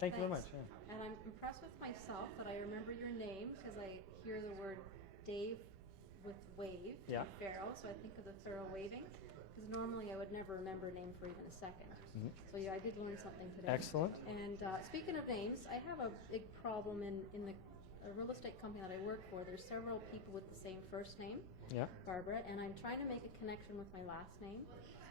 Thank you very much. Yeah. And I'm impressed with myself that I remember your name because I hear the word Dave with wave Yeah. and Farrow, so I think of the Farrow waving. Because normally I would never remember a name for even a second. Mhm. So yeah, I did learn something today. Excellent. And speaking of names, I have a big problem in the real estate company that I work for. There's several people with the same first name, Yeah. Barbara, and I'm trying to make a connection with my last name,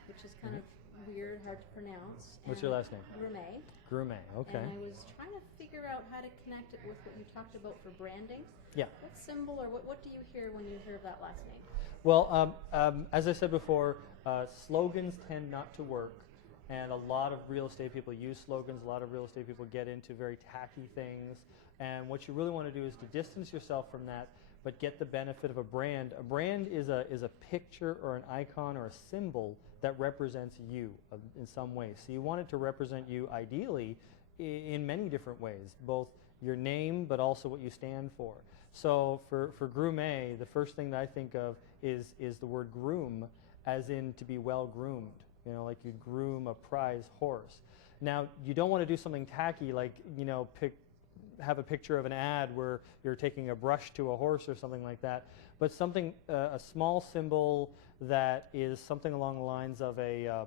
which is kind of weird, hard to pronounce. What's your last name? Grumet. Grumet. Okay. And I was trying to figure out how to connect it with what you talked about for branding. Yeah. What symbol or what do you hear when you hear of that last name? Well, as I said before, slogans tend not to work, and a lot of real estate people use slogans. A lot of real estate people get into very tacky things, and what you really want to do is to distance yourself from that, but get the benefit of a brand. A brand is a picture or an icon or a symbol that represents you in some way. So you want it to represent you ideally in many different ways, both your name but also what you stand for. So for Grumet, the first thing that I think of is the word groom, as in to be well groomed. You know, like you'd groom a prize horse. Now, you don't want to do something tacky like, you know, have a picture of an ad where you're taking a brush to a horse or something like that, but something, a small symbol that is something along the lines of a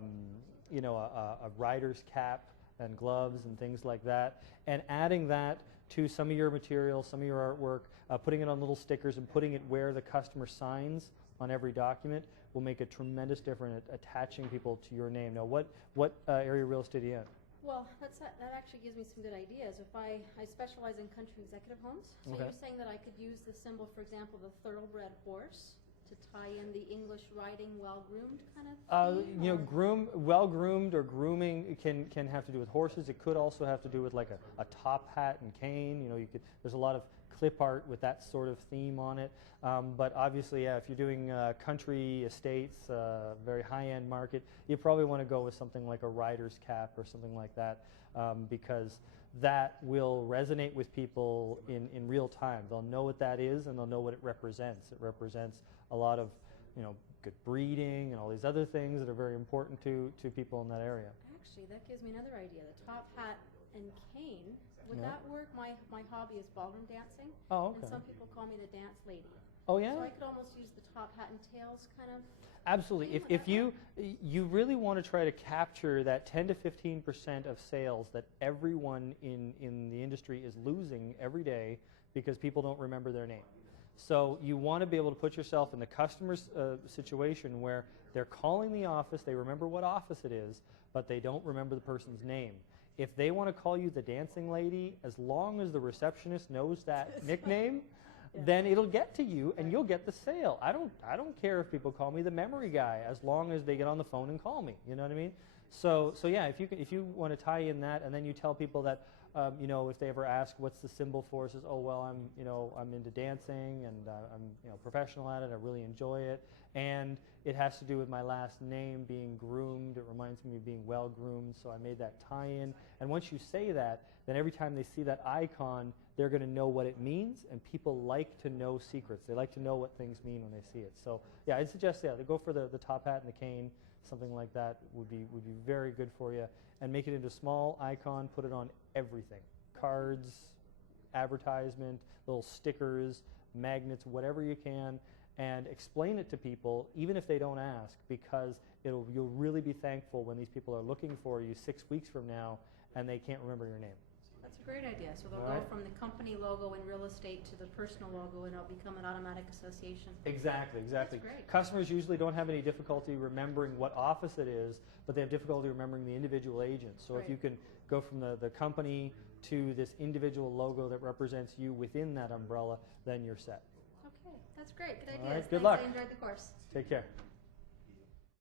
rider's cap and gloves and things like that, and adding that to some of your material, some of your artwork, putting it on little stickers and putting it where the customer signs on every document will make a tremendous difference at attaching people to your name. Now, what area of real estate are you in? Well, that actually gives me some good ideas. If I specialize in country executive homes, so you're saying that I could use the symbol, for example, the thoroughbred horse to tie in the English riding, well-groomed kind of theme? You know, well-groomed or grooming can have to do with horses. It could also have to do with like a top hat and cane. You know, there's a lot of clip art with that sort of theme on it. But obviously, yeah, if you're doing country estates, very high-end market, you probably want to go with something like a rider's cap or something like that, because that will resonate with people in real time. They'll know what that is and they'll know what it represents. It represents a lot of, you know, good breeding and all these other things that are very important to people in that area. Actually, that gives me another idea. The top hat and cane, would that work? My hobby is ballroom dancing. Oh, okay. And some people call me the dance lady. Oh, yeah? So I could almost use the top hat and tails kind of. Absolutely. If you really want to try to capture that 10 to 15% of sales that everyone in the industry is losing every day because people don't remember their name. So you want to be able to put yourself in the customer's situation where they're calling the office, they remember what office it is, but they don't remember the person's name. If they want to call you the dancing lady, as long as the receptionist knows that nickname, then it'll get to you and you'll get the sale. I don't care if people call me the memory guy, as long as they get on the phone and call me. You know what I mean? So yeah, if you want to tie in that, and then you tell people that, you know, if they ever ask what's the symbol for, says, oh well, I'm into dancing and I'm professional at it. I really enjoy it, and it has to do with my last name being groomed. It reminds me of being well groomed, so I made that tie-in. And once you say that, then every time they see that icon, they're going to know what it means, and people like to know secrets. They like to know what things mean when they see it. So yeah, I'd suggest they go for the top hat and the cane. Something like that would be very good for you, and make it into a small icon. Put it on everything: cards, advertisement, little stickers, magnets, whatever you can, and explain it to people, even if they don't ask, because you'll really be thankful when these people are looking for you 6 weeks from now and they can't remember your name. That's a great idea. So they'll go from the company logo in real estate to the personal logo, and it'll become an automatic association. Exactly. That's great. Customers usually don't have any difficulty remembering what office it is, but they have difficulty remembering the individual agent. So if you can go from the company to this individual logo that represents you within that umbrella, then you're set. Okay, that's great. Good ideas. All right, good luck. I enjoyed the course. Take care.